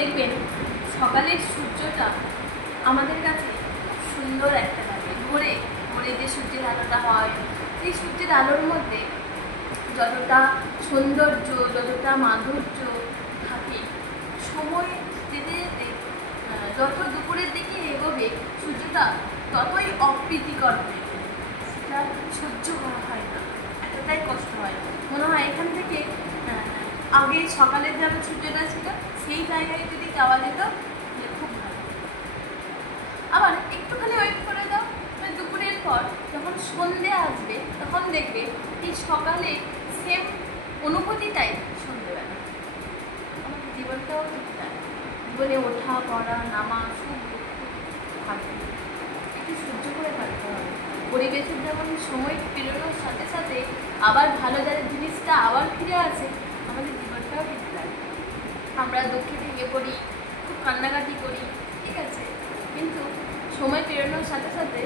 দেখবেন সকালের সূর্যটা আমাদের কাছে সুন্দর একটা লাগে। ভোরে ভোরে যে সূর্যের আলোটা হয়, সেই সূর্যের আলোর মধ্যে যতটা সৌন্দর্য, যতটা মাধুর্য থাকে, সময় যেতে যেতে যত দুপুরের দিকে এগোবে সূর্যটা ততই অপ্রীতিকর হয়ে যায়। সেটা সহ্য করা হয় না, এতটাই কষ্ট হয়। মনে হয় এখান থেকে আগে সকালের যে সূর্যটা ছিল সেই জায়গায় যদি যাওয়া যেত তাহলে খুব ভালো। আবার একটুখানি ওয়েট করে দাও, দুপুরের পর যখন সন্ধে আসবে তখন দেখবে এই সকালে সেম অনুভূতিটাই সন্ধেবেলা। আমাদের জীবনটাও ঠিক তাই, জীবনে ওঠা পড়া নামা সুখ থাকবে, একটু সহ্য করে থাকতে হবে। পরিবেশের যেমন সময় পেরোনোর সাথে সাথে আবার ভালো যাদের জিনিসটা আবার ফিরে আসে, আমাদের জীবনটাও ঠিক তাই। আমরা দুঃখে ভেঙে পড়ি, খুব কান্নাকাটি করি, ঠিক আছে, কিন্তু সময় পেরোনোর সাথে সাথে